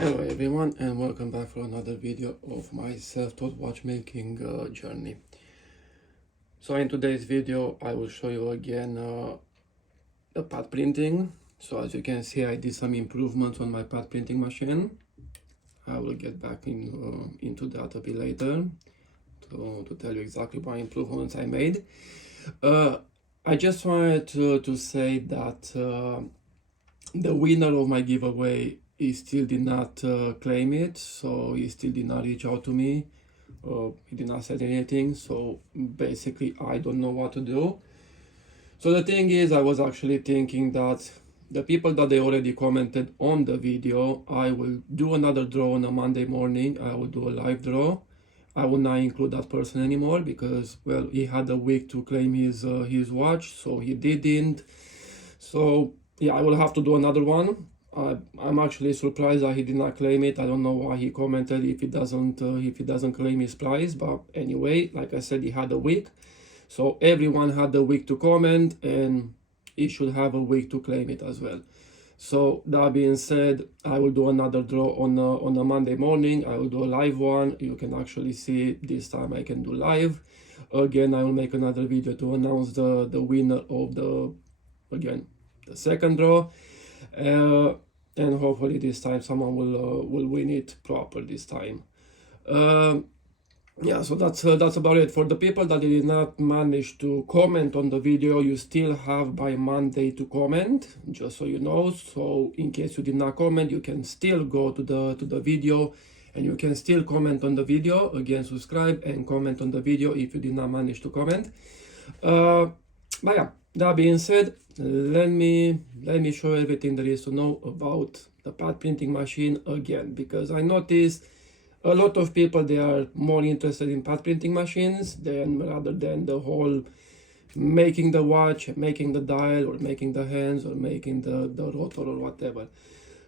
Hello everyone and welcome back for another video of my self-taught watchmaking journey. So in today's video I will show you again the pad printing. So as you can see, I did some improvements on my pad printing machine. I will get back into that a bit later to tell you exactly what improvements I made. I just wanted to say that the winner of my giveaway, he still did not claim it, so he still did not reach out to me. He did not say anything, so basically I don't know what to do. So the thing is, I was actually thinking that the people that they already commented on the video, I will do another draw on a Monday morning. I will do a live draw. I will not include that person anymore because, well, he had a week to claim his watch, so he didn't. So yeah, I will have to do another one. I'm actually surprised that he did not claim it. I don't know why he commented if he doesn't claim his prize. But anyway, like I said, he had a week, so everyone had a week to comment, and he should have a week to claim it as well. So that being said, I will do another draw on a Monday morning. I will do a live one. You can actually see this time I can do live. Again, I will make another video to announce the winner of the second draw, and hopefully this time someone will win it proper this time. Yeah, so that's about it. For the people that did not manage to comment on the video, you still have by Monday to comment, just so you know. So in case you did not comment, you can still go to the video and you can still comment on the video. Again, subscribe and comment on the video if you did not manage to comment. But yeah, that being said, let me show you everything there is to know about the pad printing machine again, because I noticed a lot of people, they are more interested in pad printing machines rather than the whole making the watch, making the dial, or making the hands, or making the rotor or whatever.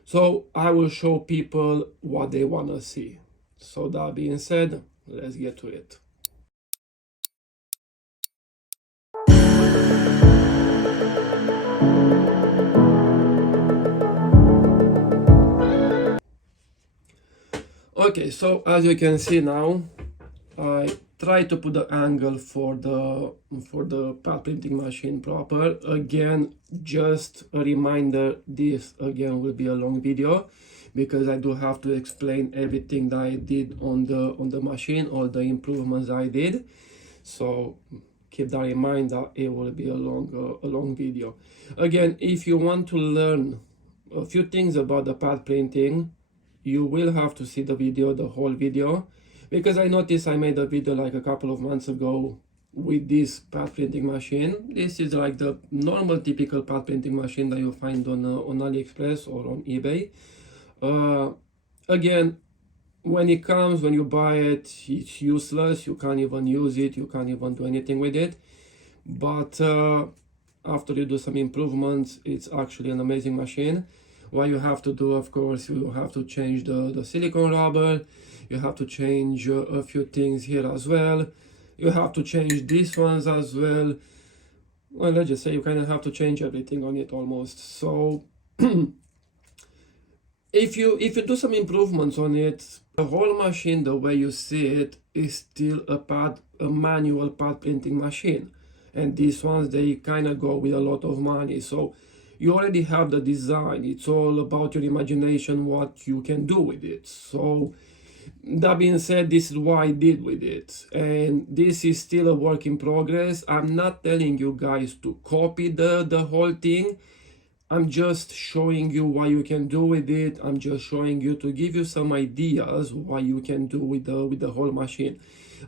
So I will show people what they want to see. So that being said, let's get to it. Okay, so as you can see now, I try to put the angle for the pad printing machine proper. Again, just a reminder, this again will be a long video because I do have to explain everything that I did on the machine, all the improvements I did. So keep that in mind that it will be a long video. Again, if you want to learn a few things about the pad printing, you will have to see the video, the whole video, because I noticed I made a video like a couple of months ago with this pad printing machine. This is like the normal typical pad printing machine that you find on AliExpress or on eBay. Again, when you buy it, it's useless. You can't even use it, you can't even do anything with it. But after you do some improvements, it's actually an amazing machine. What you have to do, of course, you have to change the silicone rubber. You have to change a few things here as well. You have to change these ones as well. Well, let's just say you kind of have to change everything on it almost. So if you do some improvements on it, the whole machine, the way you see it, is still a manual pad printing machine. And these ones, they kind of go with a lot of money. So you already have the design. It's all about your imagination, what you can do with it. So that being said, this is what I did with it, and this is still a work in progress. I'm not telling you guys to copy the whole thing. I'm just showing you what you can do with it. I'm just showing you to give you some ideas what you can do with the whole machine.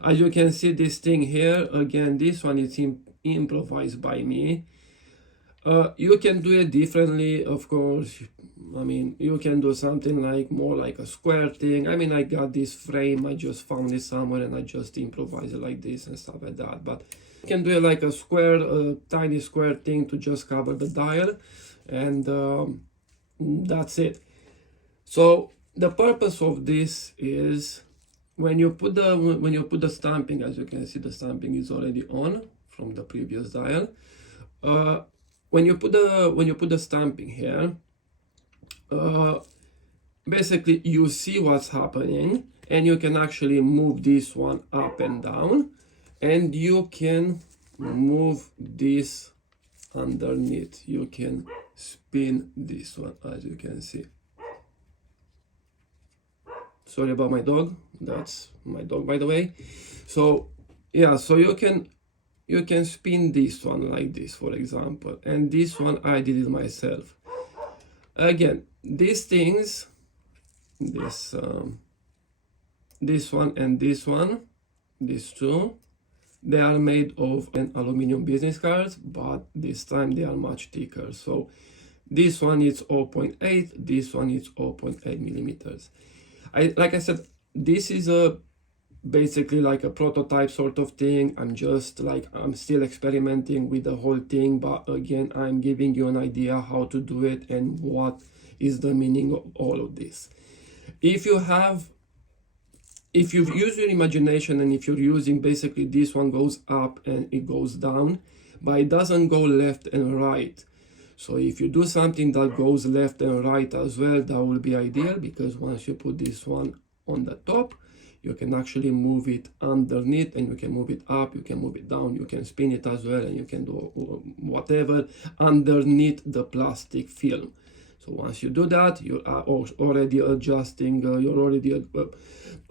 As you can see, this thing here, again, this one is improvised by me. You can do it differently, of course. I mean, you can do something like more like a square thing. I mean, I got this frame, I just found it somewhere and I just improvise it like this and stuff like that. But you can do it like a square, tiny square thing to just cover the dial, and that's it. So the purpose of this is when you put the stamping, as you can see, the stamping is already on from the previous dial. When you put the stamping here, basically you see what's happening, and you can actually move this one up and down, and you can move this underneath. You can spin this one, as you can see. Sorry about my dog, that's my dog, by the way. So yeah, so you can spin this one like this, for example, and this one I did it myself. Again, these things, this one and this one, these two, they are made of an aluminum business cards, but this time they are much thicker. So this one is 0.8, this one is 0.8 millimeters. Like I said, this is a basically like a prototype sort of thing. I'm still experimenting with the whole thing, but again, I'm giving you an idea how to do it and what is the meaning of all of this. If you've used your imagination, and if you're using, basically this one goes up and it goes down, but it doesn't go left and right. So if you do something that goes left and right as well, that will be ideal, because once you put this one on the top, you can actually move it underneath, and you can move it up, you can move it down, you can spin it as well, and you can do whatever underneath the plastic film. So once you do that, you are already adjusting,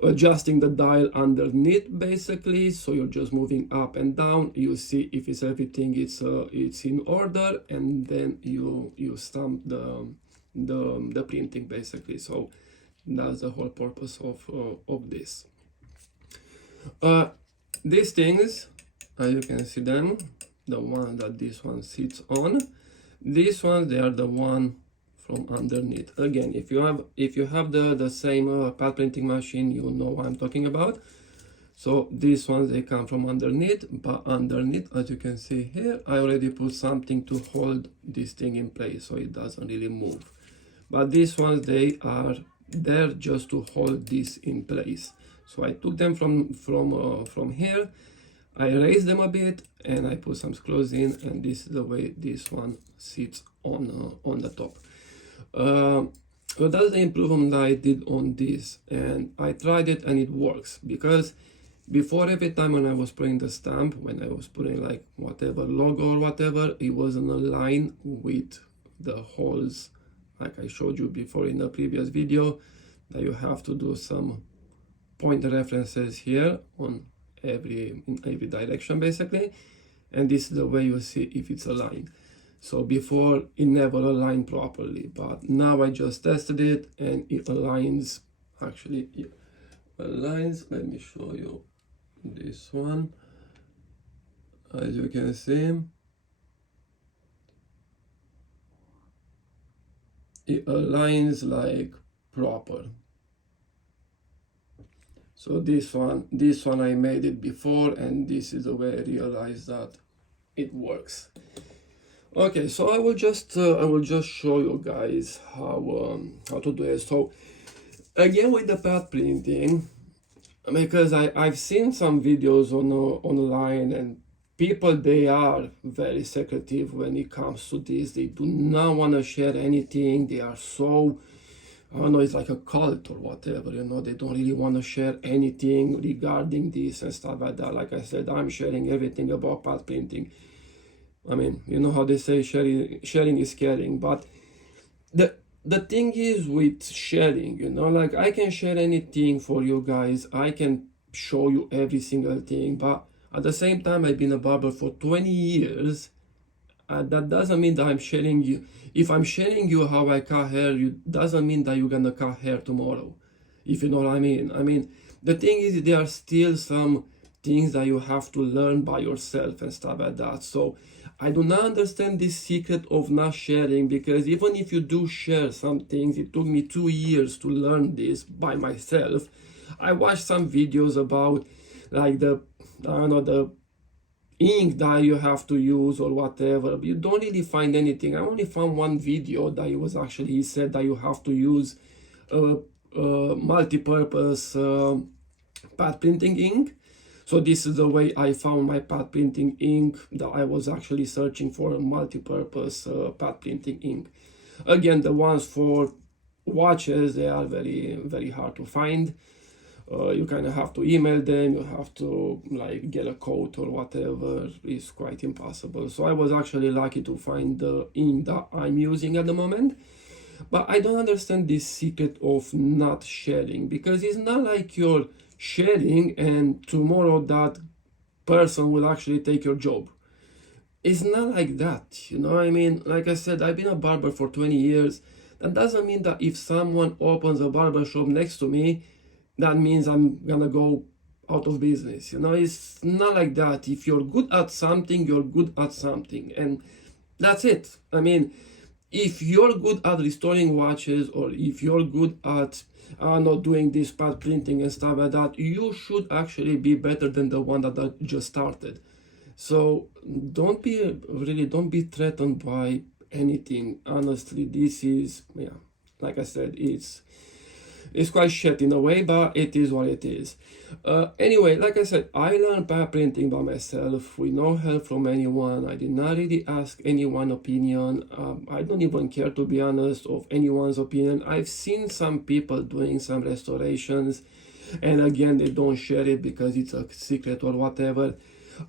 adjusting the dial underneath, basically. So you're just moving up and down. You see if everything it's in order, and then you stamp the printing, basically. So that's the whole purpose of this. These things, as you can see them, the one that this one sits on, these ones, they are the one from underneath. Again, if you have the same pad printing machine, you know what I'm talking about. So these ones, they come from underneath, but underneath, as you can see here, I already put something to hold this thing in place, so it doesn't really move. But these ones, they are there just to hold this in place. So I took them from here, I raised them a bit, and I put some screws in, and this is the way this one sits on the top. So that's the improvement that I did on this, and I tried it and it works, because before, every time when I was putting the stamp, when I was putting like whatever logo or whatever, it wasn't aligned with the holes, like I showed you before in the previous video, that you have to do some point references here in every direction, basically, and this is the way you see if it's aligned. So before, it never aligned properly, but now I just tested it and it aligns. Actually, it aligns. Let me show you this one. As you can see, it aligns like proper. So this one I made it before, and this is the way I realized that it works. Okay, so I will just show you guys how to do it. So again, with the pad printing, because I've seen some videos online, and people, they are very secretive when it comes to this. They do not want to share anything. They are so, I don't know, it's like a cult or whatever, you know. They don't really want to share anything regarding this and stuff like that. Like I said, I'm sharing everything about pad printing. I mean, you know how they say sharing is caring, but the thing is with sharing, you know, like I can share anything for you guys, I can show you every single thing, but at the same time, I've been a barber for 20 years. That doesn't mean that I'm sharing you. If I'm sharing you how I cut hair, doesn't mean that you're gonna cut hair tomorrow, if you know what I mean. I mean, the thing is, there are still some things that you have to learn by yourself and stuff like that. So I do not understand this secret of not sharing, because even if you do share some things, it took me 2 years to learn this by myself. I watched some videos about like the ink that you have to use or whatever, but you don't really find anything. I only found one video that he said that you have to use multi-purpose pad printing ink. So this is the way I found my pad printing ink, that I was actually searching for a multi-purpose pad printing ink. Again, the ones for watches, they are very hard to find. You kind of have to email them, you have to like get a quote or whatever. It's quite impossible. So I was actually lucky to find the ink that I'm using at the moment. But I don't understand this secret of not sharing, because it's not like you're sharing and tomorrow that person will actually take your job. It's not like that, you know. I mean, like I said, I've been a barber for 20 years. That doesn't mean that if someone opens a barber shop next to me, that means I'm gonna go out of business. You know, it's not like that. If you're good at something, you're good at something, and that's it. I mean, if you're good at restoring watches, or if you're good at not doing this pad printing and stuff like that, you should actually be better than the one that just started. So don't be threatened by anything. Honestly, this is, yeah, like I said, it's quite shit in a way, but it is what it is. Anyway, like I said, I learned pad printing by myself with no help from anyone. I did not really ask anyone's opinion. I don't even care, to be honest, of anyone's opinion. I've seen some people doing some restorations, and again, they don't share it because it's a secret or whatever.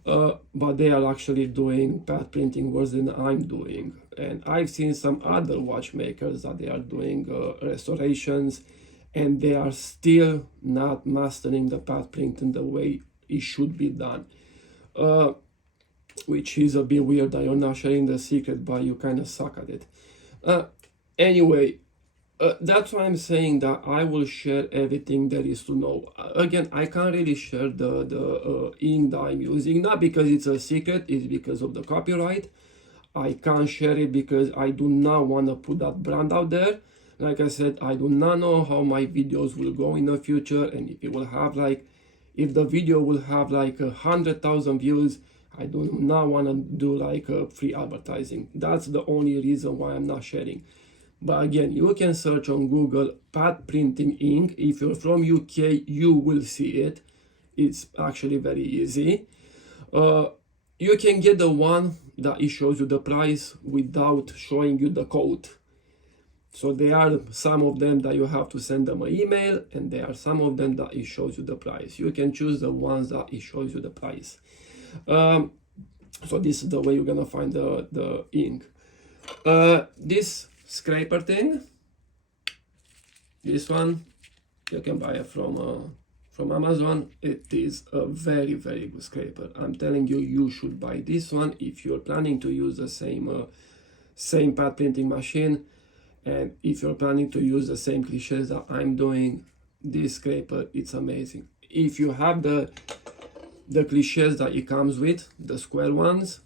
But they are actually doing pad printing worse than I'm doing. And I've seen some other watchmakers that they are doing restorations, and they are still not mastering the pad printing the way it should be done. Which is a bit weird that you're not sharing the secret, but you kind of suck at it. Anyway, that's why I'm saying that I will share everything there is to know. Again, I can't really share the ink that I'm using, not because it's a secret, it's because of the copyright. I can't share it because I do not want to put that brand out there. Like I said, I do not know how my videos will go in the future, and if it will have like, if the video will have like 100,000 views, I do not want to do like a free advertising. That's the only reason why I'm not sharing. But again, you can search on Google pad printing ink. If you're from UK, you will see it. It's actually very easy. You can get the one that it shows you the price without showing you the code. So there are some of them that you have to send them an email, and there are some of them that it shows you the price. You can choose the ones that it shows you the price. So this is the way you're gonna find the ink. This scraper thing, this one, you can buy it from Amazon. It is a very good scraper. I'm telling you, you should buy this one if you're planning to use the same pad printing machine, and if you're planning to use the same cliches that I'm doing. This scraper, it's amazing. If you have the cliches that it comes with, the square ones,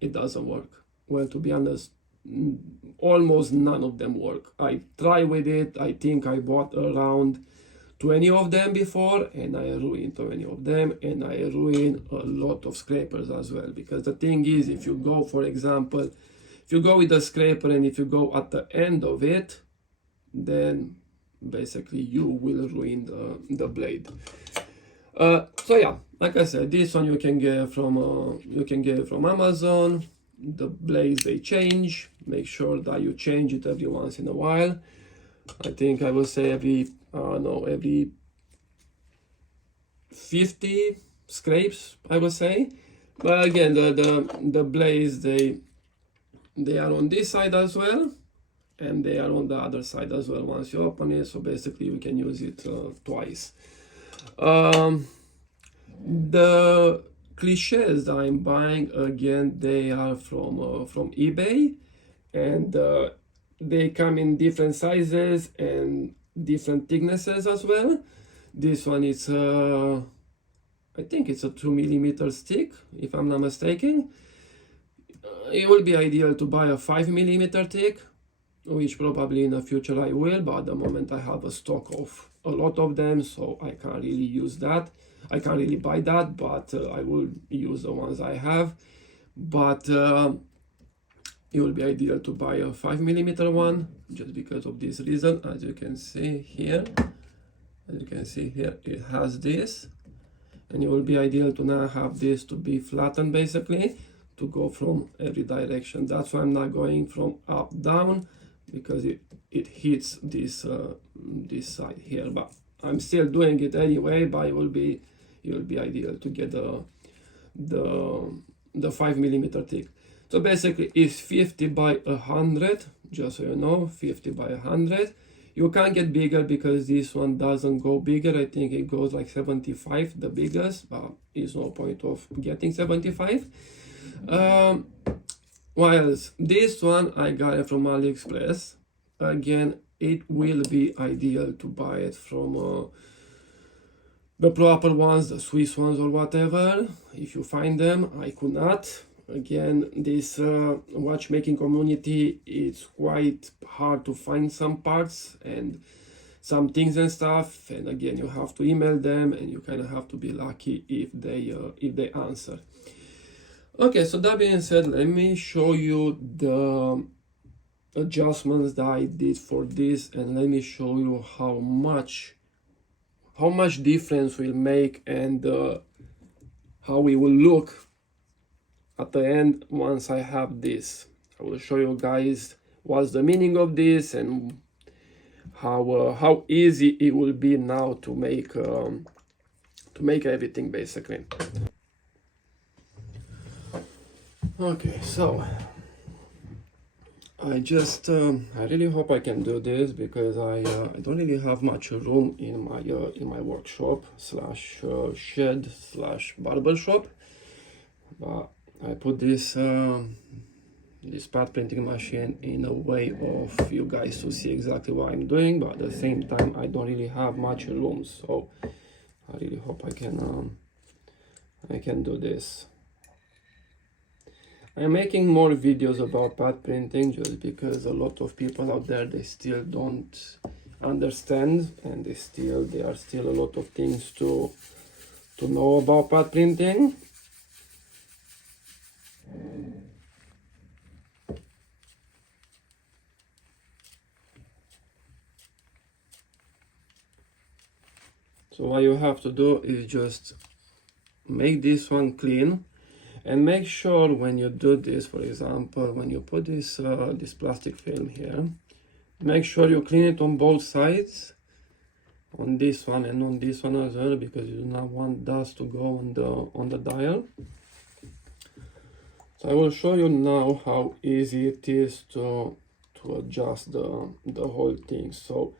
it doesn't work. Well, to be honest, almost none of them work. I tried with it. I think I bought around 20 of them before, and I ruined 20 of them, and I ruined a lot of scrapers as well. Because the thing is, if you go, for example, if you go with the scraper and if you go at the end of it, then basically you will ruin the blade. So yeah, like I said, this one you can get from Amazon. The blades, they change. Make sure that you change it every once in a while. I think I will say every 50 scrapes, I would say. But again, the blades, they are on this side as well, and they are on the other side as well once you open it. So basically you can use it twice. The cliches that I'm buying, again, they are from eBay, and they come in different sizes and different thicknesses as well. This one is I think it's a 2mm stick, if I'm not mistaken. It will be ideal to buy a 5mm thick, which probably in the future I will, but at the moment I have a stock of a lot of them, so I can't really use that. I can't really buy that, but I will use the ones I have. But it will be ideal to buy a 5mm one, just because of this reason. As you can see here, it has this, and it will be ideal to now have this to be flattened, basically, to go from every direction. That's why I'm not going from up down, because it hits this this side here, but I'm still doing it anyway. But it will be ideal to get the 5mm thick. So basically it's 50 by 100, just so you know, 50 by 100. You can't get bigger because this one doesn't go bigger. I think it goes like 75, the biggest, but it's no point of getting 75. Whilst this one I got it from AliExpress. Again, it will be ideal to buy it from the proper ones, the Swiss ones or whatever, if you find them. I could not. Again, this watchmaking community, it's quite hard to find some parts and some things and stuff, and again you have to email them and you kind of have to be lucky if they answer. Okay, so that being said, let me show you the adjustments that I did for this, and let me show you how much difference will make and how it will look at the end once I have this. I will show you guys what's the meaning of this and how easy it will be now to make everything basically. Okay, so I really hope I can do this because I don't really have much room in my workshop slash shed slash barber shop, but I put this this pad printing machine in a way of you guys to see exactly what I'm doing, but at the same time I don't really have much room, so I really hope I can do this. I'm making more videos about pad printing just because a lot of people out there, they still don't understand, and there are still a lot of things to know about pad printing. So what you have to do is just make this one clean. And make sure when you do this, for example, when you put this this plastic film here, make sure you clean it on both sides, on this one and on this one as well, because you do not want dust to go on the dial. So I will show you now how easy it is to adjust the whole thing. So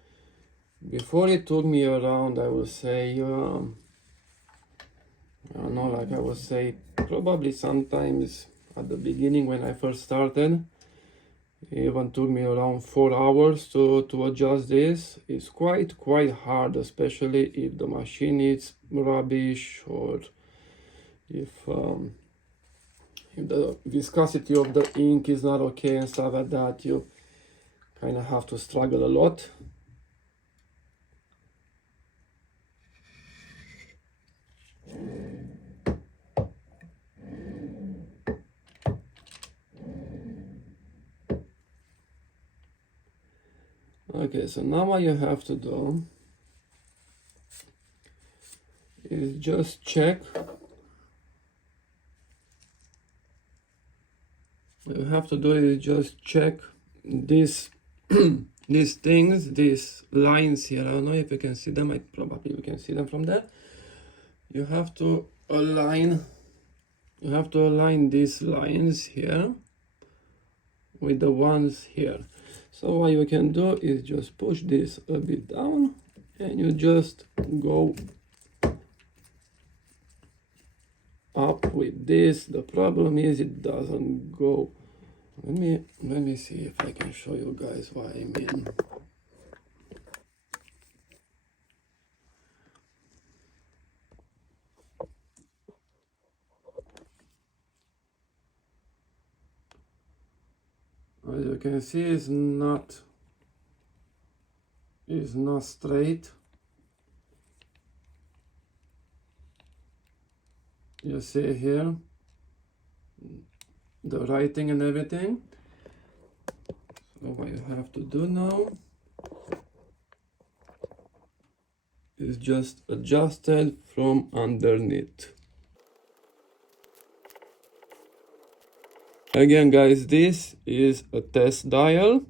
before it took me around, I will say, I don't know, like I would say probably sometimes at the beginning when I first started, it even took me around 4 hours to adjust this. It's quite hard, especially if the machine is rubbish or if the viscosity of the ink is not okay and stuff like that. You kind of have to struggle a lot. Okay, so now what you have to do is just check. What you have to do is just check these these things, these lines here. I don't know if you can see them. Probably you can see them from there. You have to align these lines here with the ones here. So what you can do is just push this a bit down and you just go up with this. The problem is it doesn't go. Let me see if I can show you guys what I mean. As you can see, it's not straight. You see here the writing and everything. So what you have to do now is just adjust it from underneath. Again, guys, this is a test dial.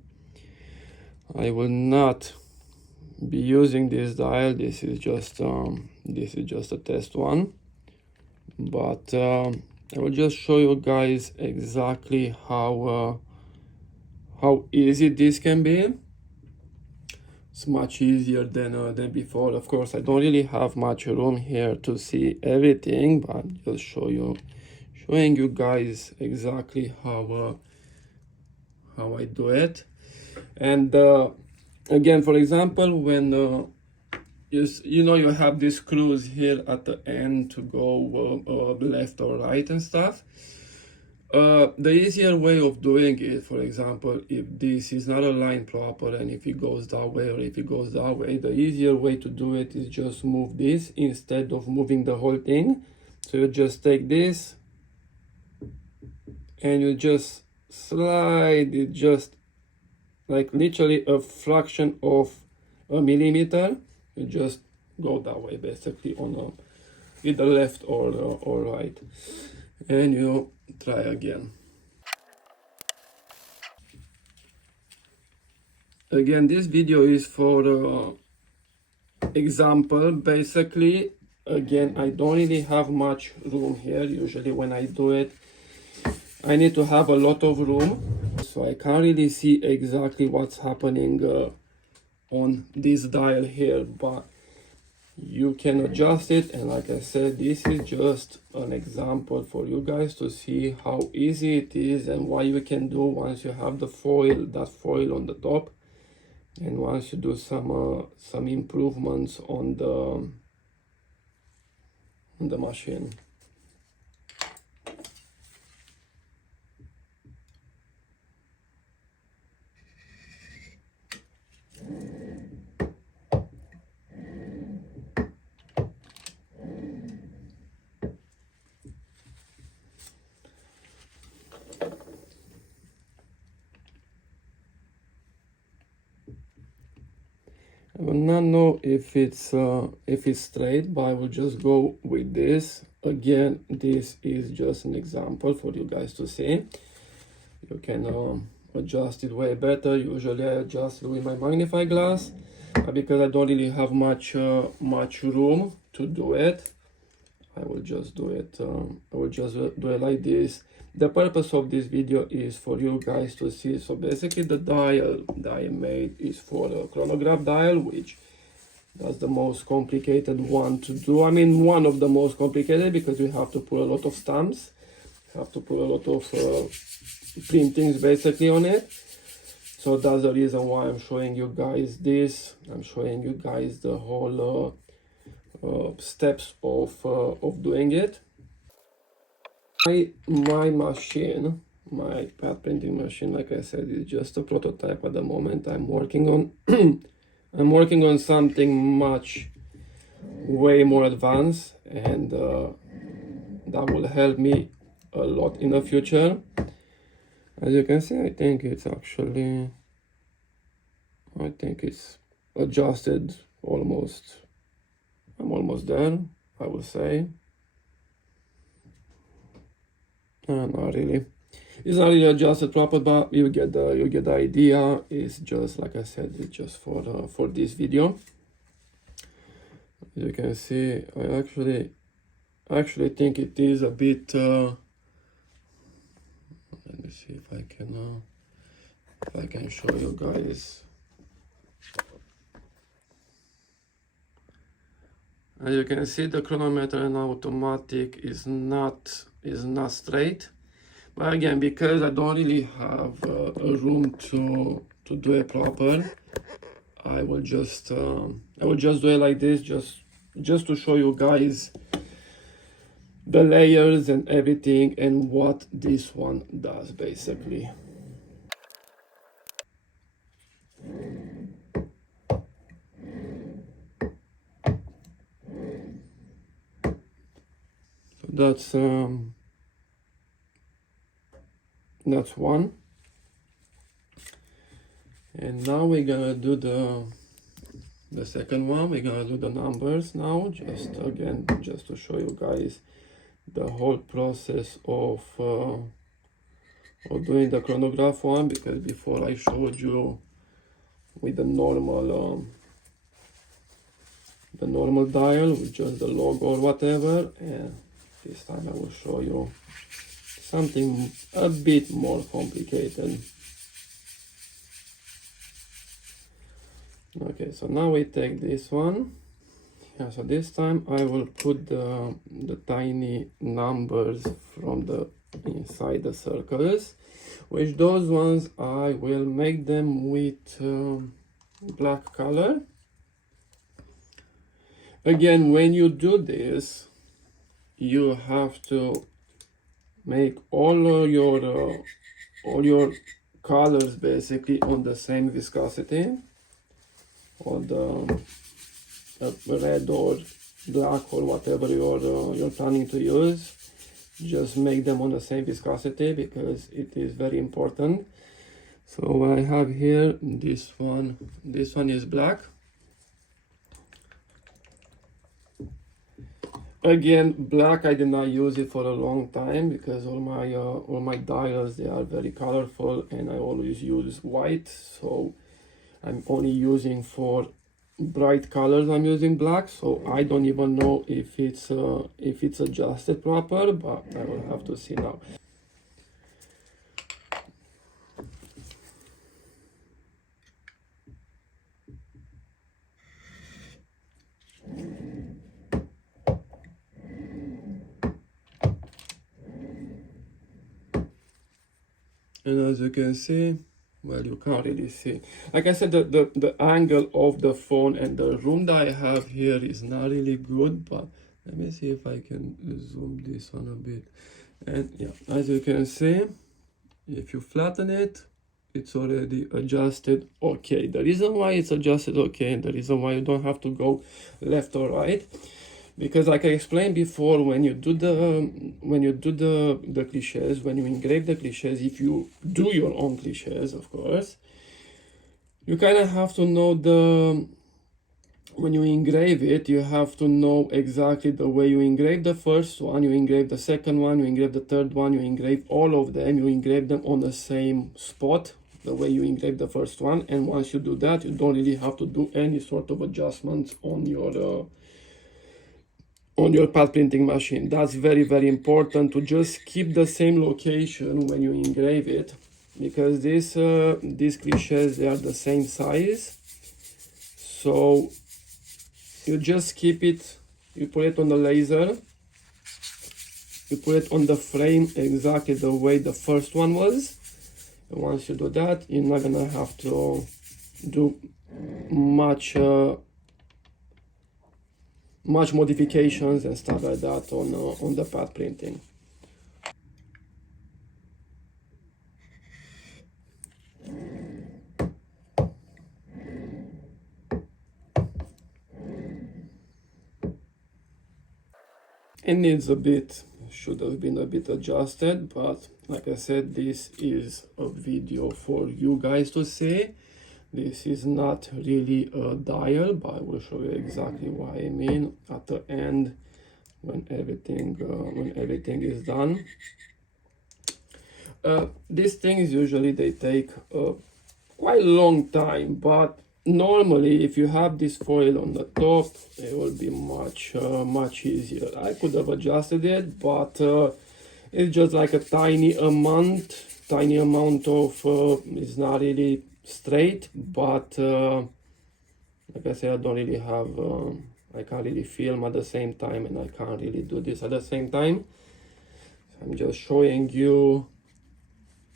I will not be using this dial. This is just a test one, but I will just show you guys exactly how easy this can be. It's much easier than before. Of course, I don't really have much room here to see everything, but I'm just showing you guys exactly how I do it. And again, for example, when you have these screws here at the end to go left or right and stuff. The easier way of doing it, for example, if this is not aligned proper and if it goes that way or if it goes that way, the easier way to do it is just move this instead of moving the whole thing. So you just take this and you just slide it just like literally a fraction of a millimeter. You just go that way basically on either left or right, and you try again. Again, this video is for example. Basically, again, I don't really have much room here. Usually when I do it, I need to have a lot of room, so I can't really see exactly what's happening on this dial here, but you can adjust it. And like I said, this is just an example for you guys to see how easy it is and what you can do once you have the foil, that foil on the top, and once you do some improvements on the machine. I will not know if it's straight, but I will just go with this. Again, this is just an example for you guys to see. You can adjust it way better. Usually I adjust it with my magnifying glass, because I don't really have much room to do it. I will just do it. I will just do it like this. The purpose of this video is for you guys to see. So basically the dial that I made is for a chronograph dial, which that's the most complicated one to do. I mean, one of the most complicated, because we have to put a lot of stamps, have to put a lot of printings basically on it. So that's the reason why I'm showing you guys this. I'm showing you guys the whole steps of doing it. My machine, my pad printing machine, like I said, is just a prototype at the moment. I'm working on I'm working on something way more advanced, and that will help me a lot in the future. As you can see, I think it's adjusted almost. I'm almost there, I will say. Not really. It's not really adjusted proper, but you get the idea. It's just, like I said, it's just for this video. As you can see, I actually think it is a bit. Let me see if I can show you guys. As you can see, the chronometer and automatic is not straight, but again, because I don't really have a room to do it proper, I will just do it like this, just to show you guys the layers and everything and what this one does basically. So that's one. And now we're gonna do the second one. We're gonna do the numbers now, just to show you guys the whole process of doing the chronograph one, because before I showed you with the normal dial with just the logo or whatever, and this time I will show you something a bit more complicated. Okay, so now we take this one. Yeah, so this time I will put the tiny numbers from the inside the circles, which those ones I will make them with black color. Again, when you do this, you have to make all your colors basically on the same viscosity, or the red or black or whatever you're planning to use. Just make them on the same viscosity because it is very important. So what I have here, this one is black. Again, black, I did not use it for a long time because all my dials, they are very colorful, and I always use white. So I'm only using for bright colors, I'm using black. So I don't even know if it's adjusted proper, but I will have to see now. And as you can see, well, you can't really see. Like I said, the angle of the phone and the room that I have here is not really good, but let me see if I can zoom this one a bit. And yeah, as you can see, if you flatten it, it's already adjusted okay. The reason why it's adjusted okay, and the reason why you don't have to go left or right, because like I explained before, when you do the cliches, when you engrave the cliches, if you do your own cliches, of course, you kind of have to know when you engrave it, you have to know exactly the way you engrave the first one, you engrave the second one, you engrave the third one, you engrave all of them, you engrave them on the same spot, the way you engrave the first one. And once you do that, you don't really have to do any sort of adjustments on your pad printing machine. That's very, very important to just keep the same location when you engrave it, because these cliches, they are the same size. So you just keep it, you put it on the laser, you put it on the frame exactly the way the first one was. And once you do that, you're not gonna have to do much modifications and stuff like that on the pad printing. It needs a bit, should have been a bit adjusted, but like I said, this is a video for you guys to see. This is not really a dial, but I will show you exactly what I mean at the end when everything is done. These things usually they take quite a long time, but normally if you have this foil on the top, it will be much easier. I could have adjusted it, but it's just like a tiny amount of it's not really straight, but like I said, I don't really have I can't really film at the same time, and I can't really do this at the same time. I'm just showing you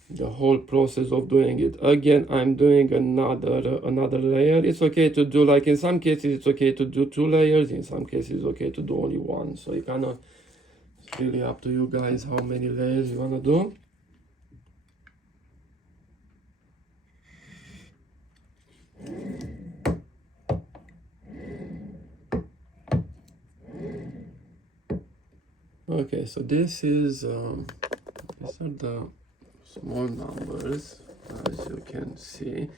the whole process of doing it. Again, I'm doing another layer. It's okay to do, like in some cases it's okay to do 2 layers, in some cases it's okay to do only 1. So you kind of, it's really up to you guys how many layers you want to do. Okay, so this is these are the small numbers, as you can see.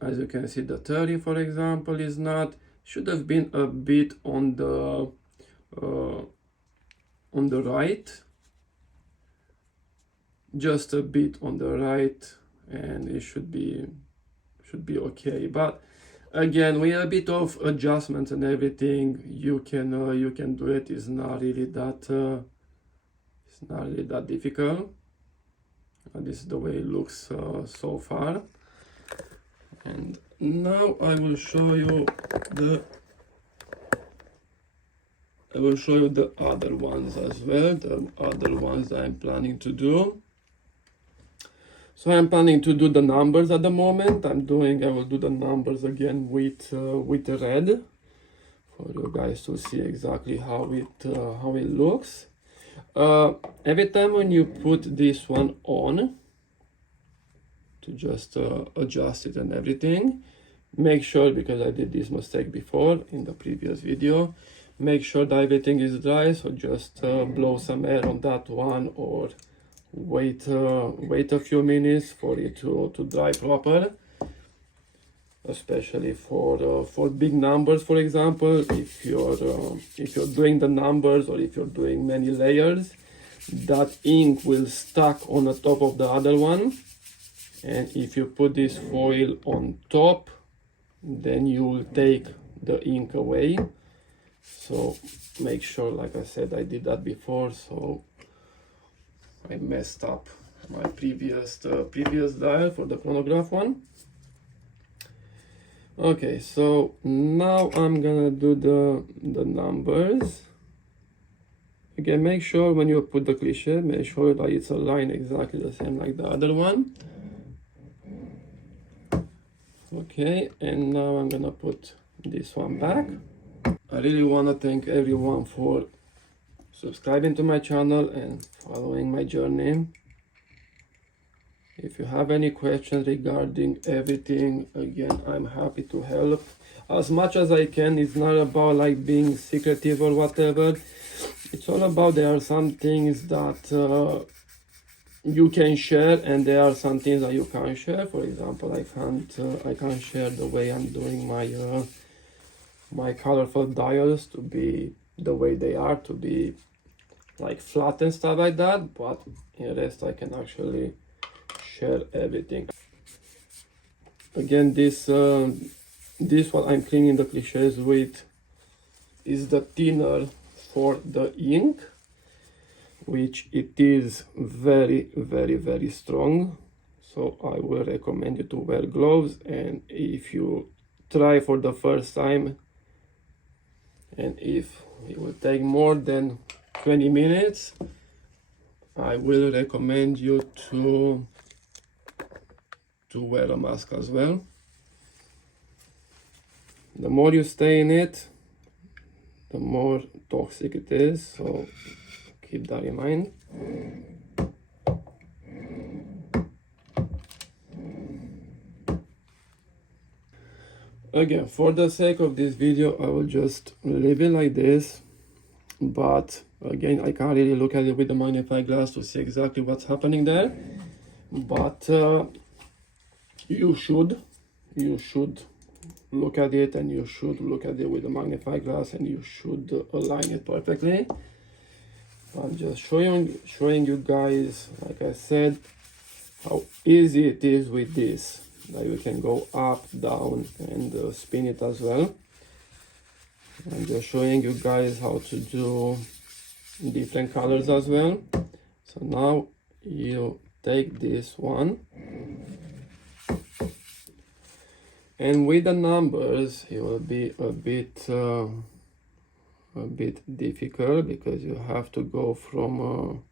As you can see, the 30, for example, is not, should have been a bit on the right, just a bit on the right, and it should be okay. But again, with a bit of adjustments and everything, you can do it. It's not really that difficult. This is the way it looks so far. And now I will show you the other ones as well, the other ones that I'm planning to do. So I'm planning to do the numbers at the moment. I will do the numbers again with red for you guys to see exactly how it looks. Every time when you put this one on, to just adjust it and everything, make sure, because I did this mistake before in the previous video, make sure that everything is dry. So just blow some air on that one, or wait a few minutes for it to dry proper, especially for big numbers. For example, if you're doing the numbers, or if you're doing many layers, that ink will stuck on the top of the other one, and if you put this foil on top, then you will take the ink away. So make sure, like I said, I did that before, so I messed up my previous dial for the chronograph one. Okay, so now I'm gonna do the numbers. Again, make sure when you put the cliche, make sure that it's aligned exactly the same like the other one. Okay, and now I'm gonna put this one back. I really want to thank everyone for subscribing to my channel and following my journey. If you have any questions regarding everything, again, I'm happy to help as much as I can. It's not about like being secretive or whatever. It's all about there are some things that you can share, and there are some things that you can't share. For example, I can't share the way I'm doing my colorful dials to be the way they are, to be like flat and stuff like that, but in the rest I can actually share everything. Again, this what I'm cleaning the cliches with is the thinner for the ink, which it is very, very, very strong. So I will recommend you to wear gloves, and if you try for the first time, and if it will take more than 20 minutes, I will recommend you to wear a mask as well. The more you stay in it, the more toxic it is, so keep that in mind. Again, for the sake of this video, I will just leave it like this, but again, I can't really look at it with the magnifying glass to see exactly what's happening there, but you should look at it, and you should look at it with the magnifying glass, and you should align it perfectly. I'm just showing you guys, like I said, how easy it is with this. Now you can go up, down, and spin it as well. I'm just showing you guys how to do different colors as well. So now you take this one, and with the numbers it will be a bit difficult, because you have to go from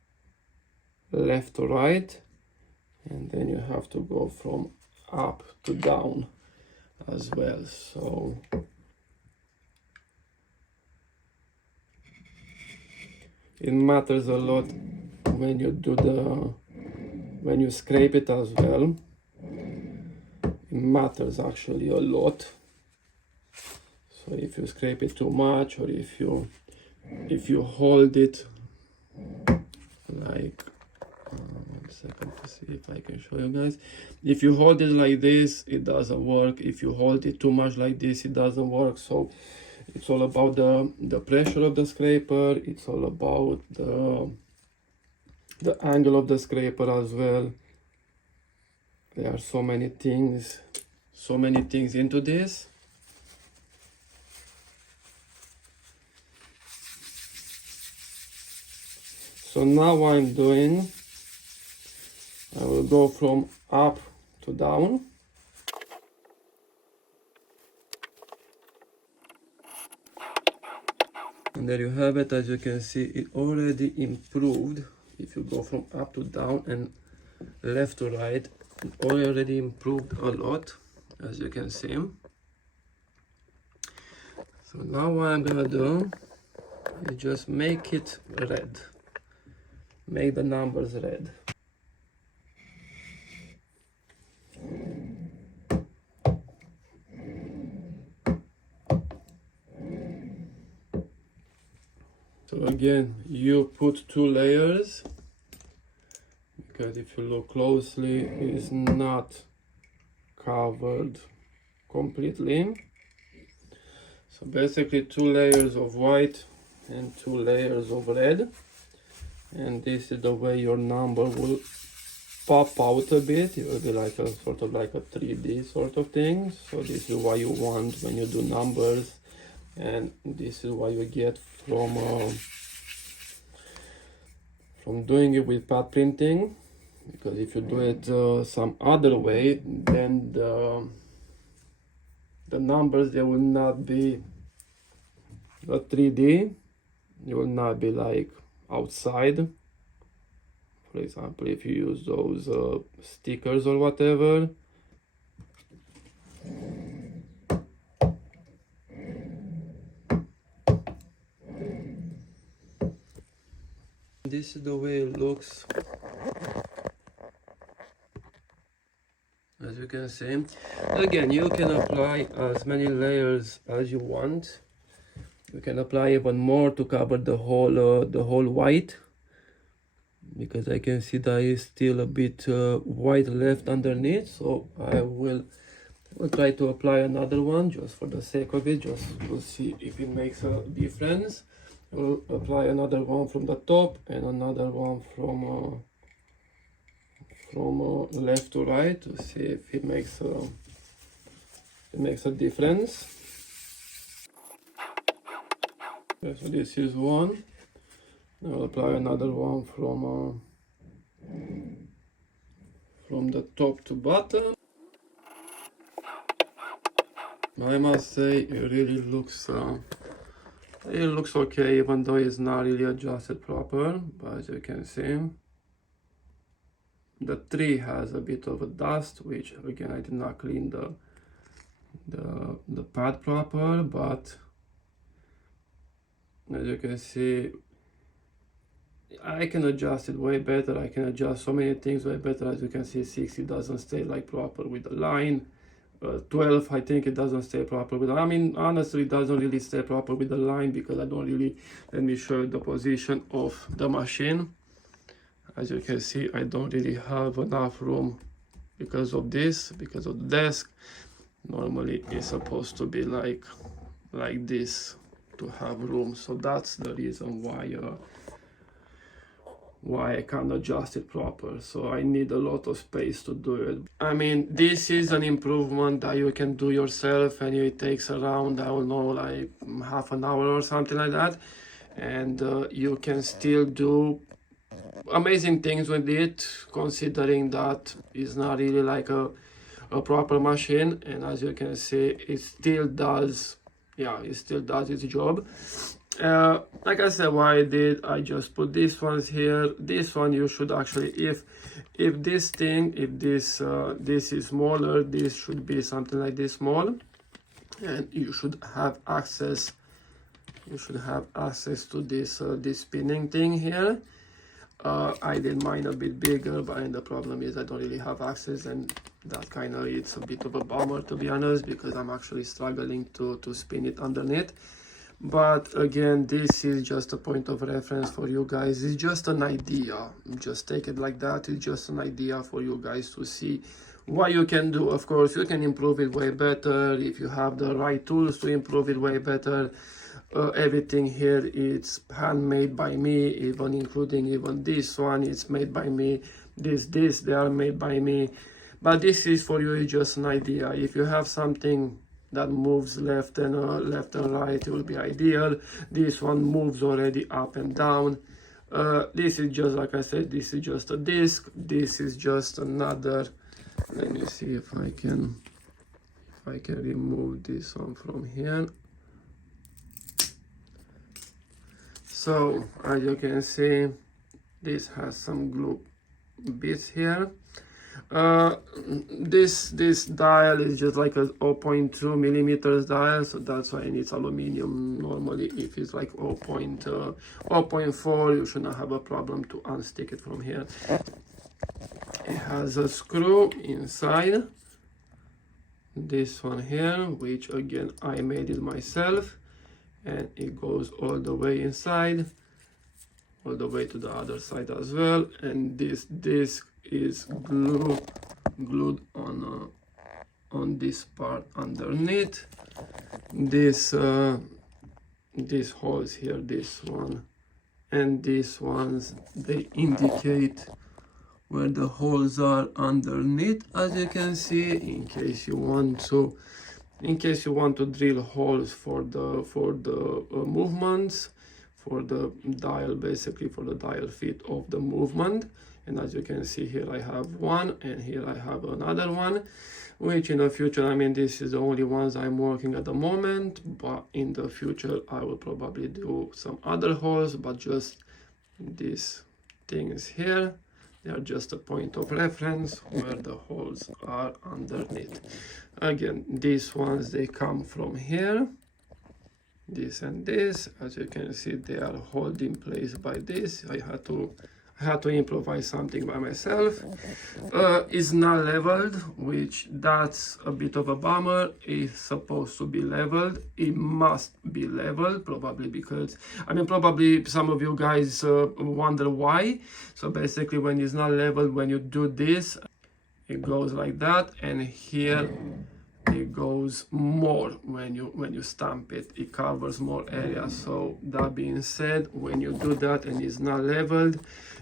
left to right, and then you have to go from up to down as well. So it matters a lot when you do when you scrape it as well. It matters actually a lot. So if you scrape it too much, or if you hold it like 1 second to see if I can show you guys. If you hold it like this, it doesn't work. If you hold it too much like this, it doesn't work. So it's all about the pressure of the scraper. It's all about the angle of the scraper as well. There are so many things into this. So now what I'm doing, I will go from up to down. And there you have it. As you can see, it already improved. If you go from up to down and left to right, it already improved a lot, as you can see. So now what I'm gonna do is just make it red. Make the numbers red. So again, you put 2 layers, because if you look closely, it's not covered completely. So basically 2 layers of white and 2 layers of red. And this is the way your number will pop out a bit. It will be like a sort of like a 3D sort of thing. So this is what you want when you do numbers, and this is what you get from doing it with pad printing. Because if you do it some other way, then the numbers, they will not be a 3D. It will not be like outside. For example, if you use those stickers or whatever. This is the way it looks, as you can see. Again, you can apply as many layers as you want. You can apply even more to cover the whole white, because I can see there is still a bit white left underneath. So I will try to apply another one just for the sake of it, just to see if it makes a difference. I will apply another one from the top and another one from left to right, to see if it makes a difference. Okay, so this is one. I'll apply another one from the top to bottom. I must say it really looks okay, even though it's not really adjusted proper. But as you can see, the tree has a bit of a dust, which again I did not clean the pad proper. But as you can see, I can adjust it way better. I can adjust so many things way better. As you can see, 60 doesn't stay like proper with the line. 12, I think it doesn't stay proper with, I mean, honestly, it doesn't really stay proper with the line, because I don't really, let me show you the position of the machine. As you can see, I don't really have enough room because of this, because of the desk. Normally it's supposed to be like this to have room. So that's the reason why I can't adjust it proper. So I need a lot of space to do it. I mean, this is an improvement that you can do yourself, and it takes around, I don't know, like half an hour or something like that. And you can still do amazing things with it, considering that it's not really like a proper machine. And as you can see, it still does, yeah, it still does its job. Like I said, what I did, I just put these ones here. This one you should actually, if this is smaller, this should be something like this small, and you should have access to this spinning thing here. I did mine a bit bigger, but the problem is I don't really have access, and that kind of, it's a bit of a bummer, to be honest, because I'm actually struggling to spin it underneath. But again, this is just a point of reference for you guys. It's just an idea. Just take it like that. It's just an idea for you guys to see what you can do. Of course, you can improve it way better if you have the right tools to improve it way better. everything here it's handmade by me, even including even this one, it's made by me. This they are made by me. But this is for you, it's just an idea. If you have something that moves left and right, it will be ideal. This one moves already up and down. This is just, like I said, this is just a disc. This is just another. Let me see if I can remove this one from here. So as you can see, this has some glue bits here. This dial is just like a 0.2 millimeters dial, so that's why it needs aluminium. Normally if it's like 0.4, you should not have a problem to unstick it from here. It has a screw inside, this one here, which again I made it myself, and it goes all the way inside, all the way to the other side as well. And this disc is glued on this part underneath. These holes here, this one and these ones, they indicate where the holes are underneath, as you can see, in case you want to drill holes for the movements, for the dial, basically for the dial fit of the movement. And as you can see here, I have one, and here I have another one, which in the future, I mean, this is the only ones I'm working at the moment, but in the future I will probably do some other holes. But just these things here, they are just a point of reference where the holes are underneath. Again, these ones, they come from here, this and this. As you can see, they are held in place by this. I had to improvise something by myself. It's not leveled, which that's a bit of a bummer. It's supposed to be leveled. It must be leveled, probably because, I mean, probably some of you guys wonder why. So basically, when it's not leveled, when you do this, it goes like that, and here it goes more. When you stamp it, it covers more area. So that being said, when you do that and it's not leveled,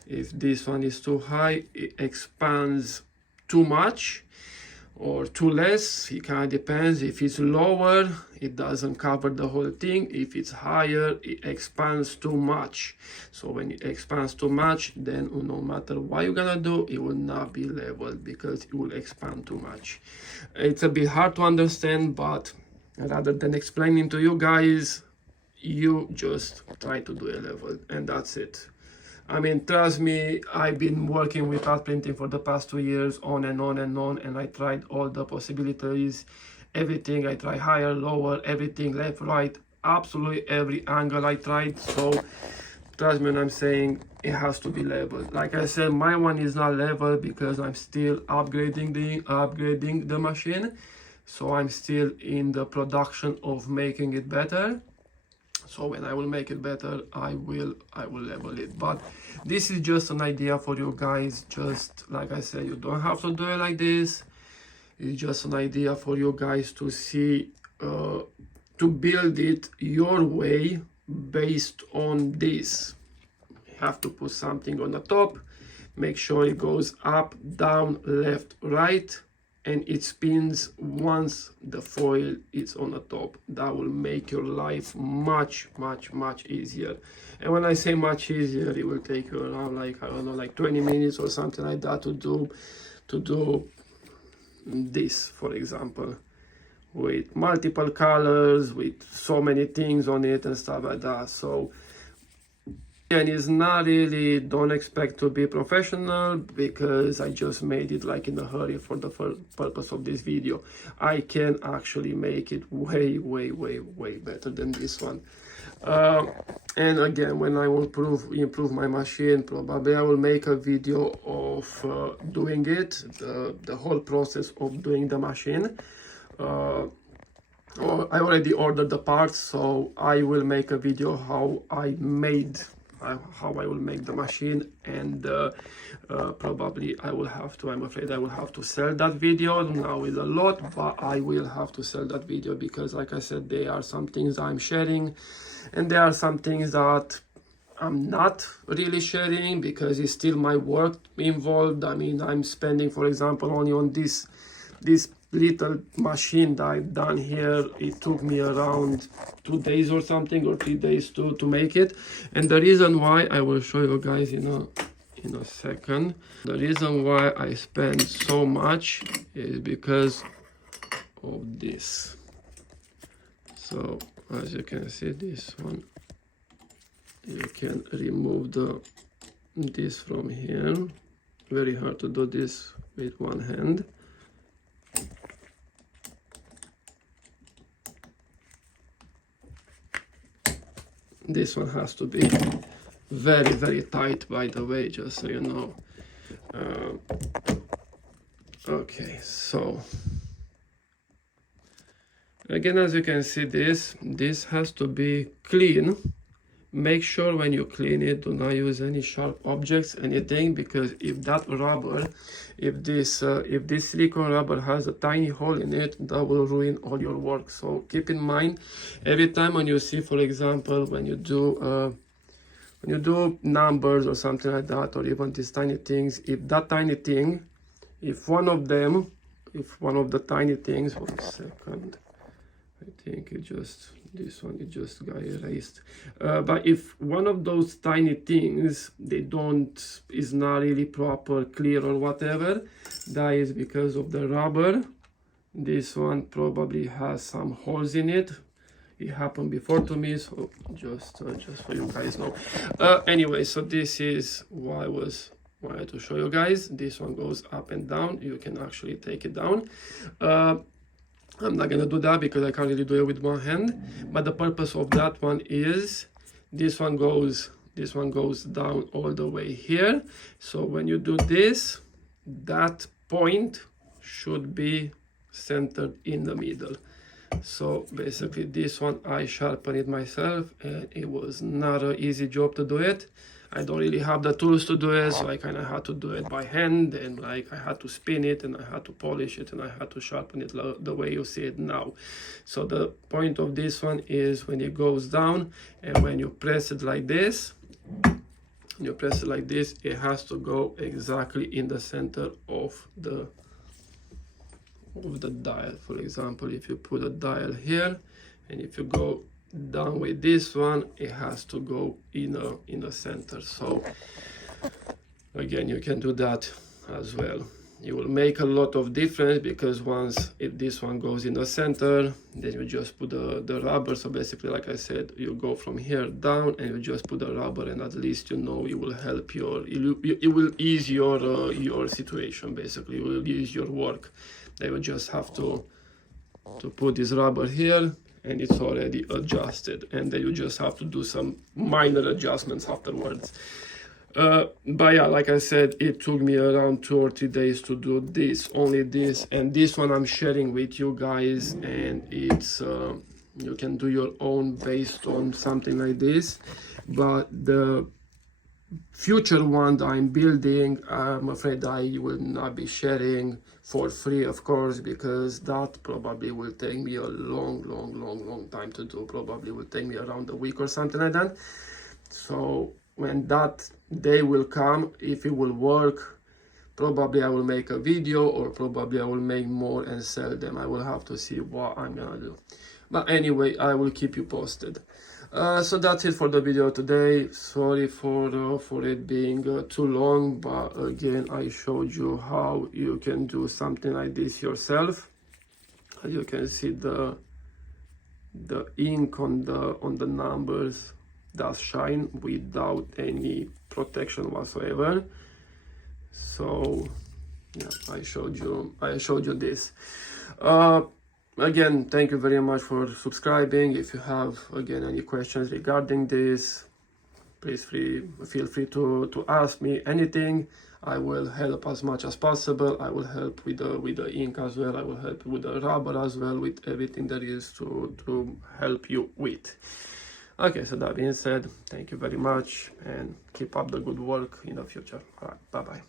if this one is too high, it expands too much or too less. It kind of depends. If it's lower, it doesn't cover the whole thing. If it's higher, it expands too much. So when it expands too much, then no matter what you're gonna do, it will not be leveled because it will expand too much. It's a bit hard to understand, but rather than explaining to you guys, you just try to do a level, and that's it. I mean, trust me, I've been working with art printing for the past 2 years, on and on and on, and I tried all the possibilities, everything. I tried higher, lower, everything, left, right, absolutely every angle I tried. So trust me when I'm saying it has to be leveled. Like I said, my one is not leveled because I'm still upgrading the machine. So I'm still in the production of making it better. So when I will make it better, I will level it. But this is just an idea for you guys. Just like I said, you don't have to do it like this. It's just an idea for you guys to see, to build it your way based on this. You have to put something on the top, make sure it goes up, down, left, right, and it spins once the foil is on the top. That will make your life much easier. And when I say much easier, it will take you around, like, I don't know, like 20 minutes or something like that to do this, for example, with multiple colors, with so many things on it and stuff like that. So, and it's not really, don't expect to be professional, because I just made it like in a hurry for the purpose of this video. I can actually make it way better than this one. And again, when I will improve my machine, probably I will make a video of doing it, the whole process of doing the machine. I already ordered the parts, so I will make a video how I made how I will make the machine, and probably I'm afraid I will have to sell that video. Now is a lot, but I will have to sell that video because, like I said, there are some things I'm sharing and there are some things that I'm not really sharing because it's still my work involved. I mean, I'm spending, for example, only on this little machine that I've done here. It took me around 2 days or something, or 3 days to make it. And the reason why, I will show you guys in a second. The reason why I spend so much is because of this. So as you can see, this one, you can remove this from here. Very hard to do this with one hand. This one has to be very, very tight, by the way, just so you know. Okay, so again, as you can see, this has to be clean. Make sure when you clean it, do not use any sharp objects, anything, because if that rubber, if this silicone rubber has a tiny hole in it, that will ruin all your work. So keep in mind, every time when you see, for example, when you do numbers or something like that, or even these tiny things, if that tiny thing, if one of the tiny things, 1 second, I think this one just got erased. But if one of those tiny things, is not really proper, clear or whatever, that is because of the rubber. This one probably has some holes in it. It happened before to me, so just so you guys know. Anyway, so this is what I wanted to show you guys. This one goes up and down. You can actually take it down. I'm not gonna do that because I can't really do it with one hand, but the purpose of that one is this one goes down all the way here. So when you do this, that point should be centered in the middle. So basically this one, I sharpened it myself, and it was not an easy job to do it. I don't really have the tools to do it, so I kind of had to do it by hand, and like I had to spin it, and I had to polish it, and I had to sharpen it the way you see it now. So the point of this one is when it goes down, and when you press it like this, it has to go exactly in the center of the dial. For example, if you put a dial here, and if you go down with this one, it has to go in the center. So again, you can do that as well. You will make a lot of difference because if this one goes in the center, then you just put the rubber. So basically, like I said, you go from here down and you just put the rubber, and at least you know it will help it will ease your situation. Basically, it will ease your work. They will just have to put this rubber here, and it's already adjusted, and then you just have to do some minor adjustments afterwards. But yeah, like I said, it took me around 2 or 3 days to do only this, and this one I'm sharing with you guys, and it's you can do your own based on something like this. But the future one that I'm building, I'm afraid I will not be sharing for free, of course, because that probably will take me a long time to do. Probably will take me around a week or something like that. So when that day will come, if it will work, probably I will make a video, or probably I will make more and sell them. I will have to see what I'm gonna do. But anyway, I will keep you posted. So that's it for the video today. Sorry for it being too long, but again, I showed you how you can do something like this yourself. As you can see, the ink on the numbers does shine without any protection whatsoever. So yeah, I showed you this. Again, thank you very much for subscribing. If you have, again, any questions regarding this, please feel free to ask me anything. I will help as much as possible. I will help with the ink as well. I will help with the rubber as well, with everything there is to help you with. Okay, so that being said, thank you very much and keep up the good work in the future. All right, bye bye.